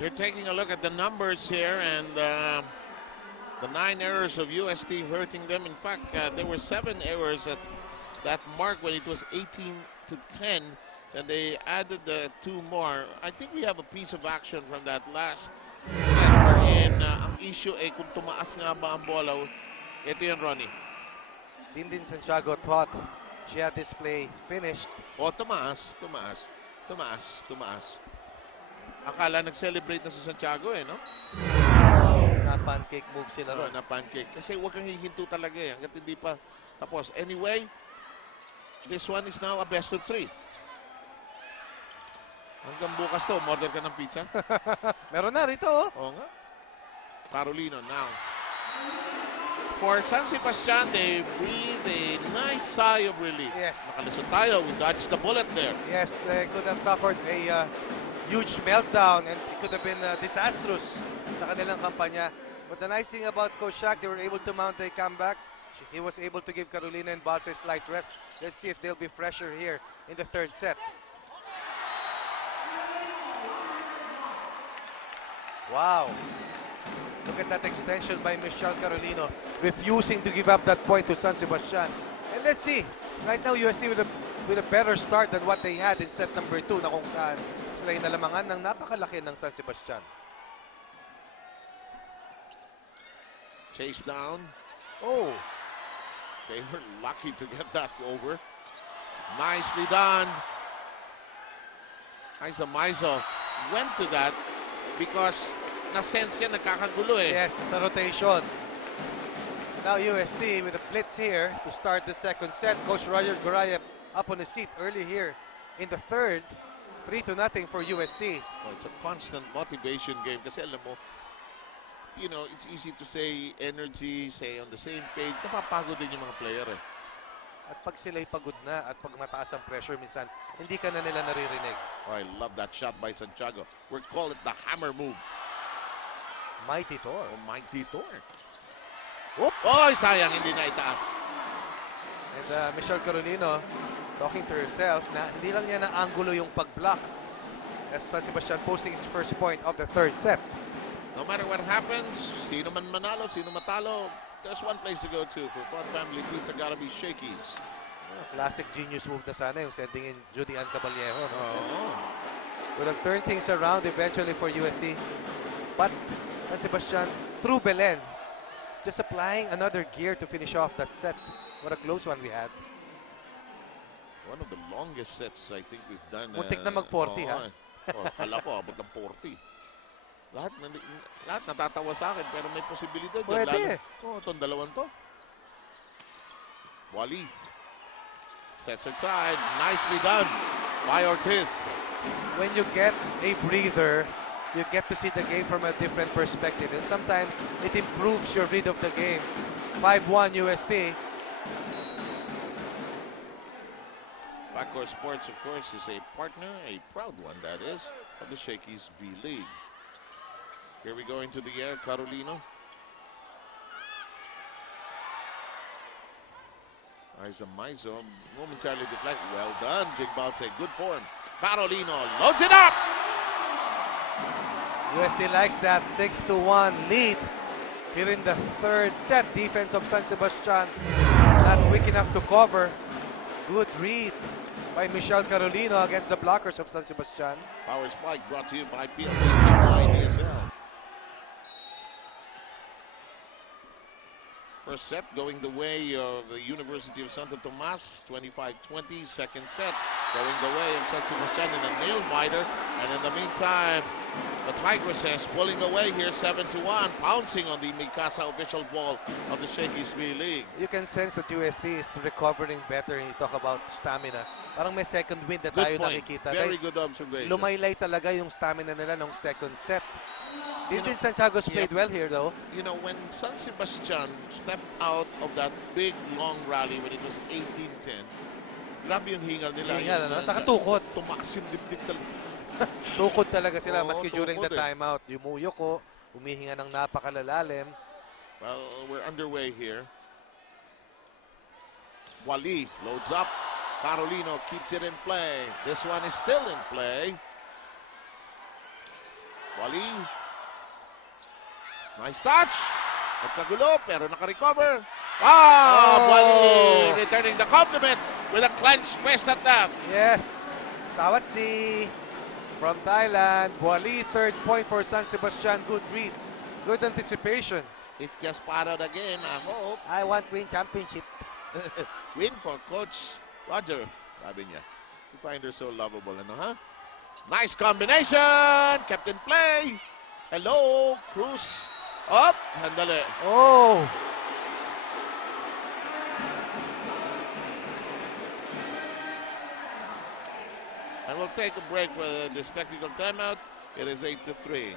You're taking a look at the numbers here, and the 9 errors of UST hurting them. In fact, there were 7 errors at that mark when it was 18 to 10, and they added the 2 more. I think we have a piece of action from that last set wherein ang issue ay kung tumaas nga ba ang bola. Ito yun, Ronnie. Dindin Santiago thought she had this play finished. O, tumaas. Akala nag-celebrate na si Santiago no? Na pancake move sila ron. Na pancake. Kasi huwag kang hihinto talaga hanggat hindi pa tapos. Anyway, this one is now a best of 3. Hanggang bukas to, order ka ng pizza. Meron na rito, oh. Oo nga. Carolino now. For San Sebastian, they breathe a nice sigh of relief. Yes. Nakalusot tayo. We dodged the bullet there. Yes, they could have suffered a huge meltdown and it could have been disastrous sa kanilang kampanya. But the nice thing about Coach Shaq, they were able to mount a comeback. He was able to give Carolina and Balsa a slight rest. Let's see if they'll be fresher here in the third set. Wow. Look at that extension by Michelle Carolino, refusing to give up that point to San Sebastian. And let's see, right now UST with a better start than what they had in set number 2 na kung saan sila yung nalamangan ng napakalaki ng San Sebastian. Chase down. Oh. They were lucky to get that over. Nicely done. Aiza Maizo went to that because na-sense yan, nagkakagulo Yes, it's a rotation. Now UST with a blitz here to start the second set. Coach Roger Gorayev up on the seat early here in the third. 3-0 for UST. Well, it's a constant motivation game kasi alam mo, you know, it's easy to say energy, say on the same page. Napapagod din yung mga player At pag sila'y pagod na at pag mataas ang pressure minsan, hindi ka na nila naririnig. Oh, I love that shot by Santiago. We're calling it the hammer move. Mighty Tor. Oh, Mighty Tor. Whoop! Oh, sayang, hindi na itaas. And Michelle Carolino talking to herself na hindi lang niya na-angulo yung pag-block as San Sebastian posting his first point of the third set. No matter what happens, sino man manalo, sino matalo, there's one place to go to for Fun Family Pizza, gotta be Shakey's. Classic genius move na sana yung sending in Judy Ann Caballero. No? Oh. Would have turned things around eventually for UST. But San Sebastian through Belen, just applying another gear to finish off that set. What a close one we had. One of the longest sets I think we've done. Muntik na mag-40 ha? Kala ko abot ng 40. Lahat natatawa sa akin pero may posibilidad. Pwede. Itong dalawang to. Wally. Sets aside. Nicely done by Ortiz. When you get a breather, you get to see the game from a different perspective. And sometimes it improves your read of the game. 5-1 UST. Backcourt Sports, of course, is a partner, a proud one that is, of the Shakey's V-League. Here we go into the air, Carolino. Aiza Maizo momentarily deflect. Well done, Jig Balse. Good form. Carolino loads it up. UST likes that 6-1 lead here in the third set. Defense of San Sebastian not weak enough to cover. Good read by Michelle Carolino against the blockers of San Sebastian. Power Spike brought to you by PLDT by DSL. First set going the way of the University of Santo Tomas, 25-20. Second set going the way of San Sebastian in a nail-biter. And in the meantime, the Tigresses pulling away here 7-1, pouncing on the Mikasa official ball of the Shakey's V-League. You can sense that UST is recovering better. You talk about stamina. Parang may second wind na tayo nakikita. Very good observation. Lumaylay talaga yung stamina nila ng second set. Dindin Santiago's played well here though. You know, when San Sebastian stepped out of that big long rally when it was 18-10, grabe yung hingal nila. Hingal, ano? Saka tukod. Tumaas yung dibdib talaga. Tukod talaga sila maski during the tukod timeout. Yumuyoko, humihinga ng napakalalalim. Well, we're underway here. Wally loads up. Carolino keeps it in play. This one is still in play. Wally. Nice touch. Nagkagulo pero naka-recover. Oh! Wally returning the compliment with a clenched fist at that. Yes. Sawatni from Thailand. Wally, third point for San Sebastian. Good read. Good anticipation. It just parted again. I hope. I want win championship. Win for Coach Roger. Sabi niya. You find her so lovable, ano, ha? Nice combination. Kept in play. Hello, Cruz. Up. Handali. Oh. And we'll take a break for this technical timeout. It is 8-3.